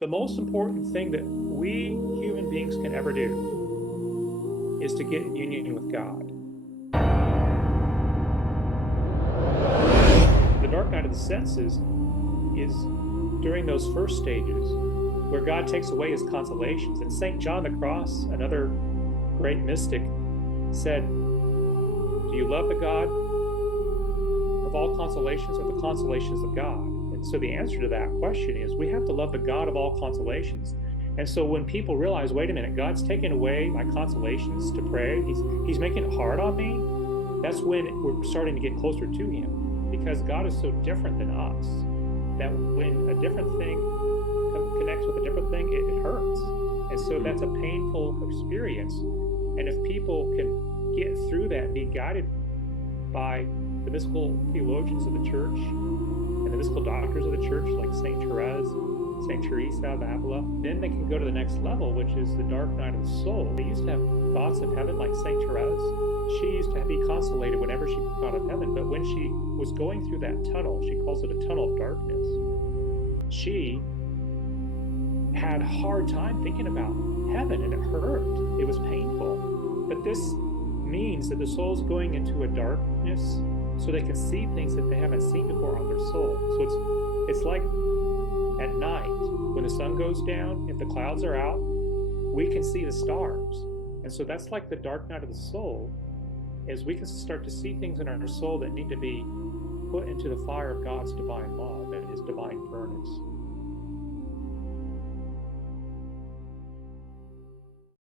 The most important thing that we human beings can ever do is to get in union with God. The dark night of the senses is during those first stages where God takes away his consolations. And St. John the Cross, another great mystic, said, do you love the God of all consolations or the consolations of God? And so the answer to that question is we have to love the God of all consolations. And so when people realize, wait a minute, God's taking away my consolations to pray, he's making it hard on me, that's when we're starting to get closer to him, because God is so different than us that when a different thing connects with a different thing, it hurts. And so that's a painful experience. And if people can get through that and be guided by the mystical theologians of the church and the mystical doctors of the church, like St. Therese, St. Teresa of Avila, then they can go to the next level, which is the dark night of the soul. They used to have thoughts of heaven like St. Therese. She used to be consolated whenever she thought of heaven, but when she was going through that tunnel, she calls it a tunnel of darkness, she had a hard time thinking about heaven, and it hurt. It was painful. But this means that the soul's going into a darkness so they can see things that they haven't seen before on their soul. So it's like at night when the sun goes down, if the clouds are out, we can see the stars. And so that's like the dark night of the soul, is we can start to see things in our soul that need to be put into the fire of God's divine love and his divine furnace.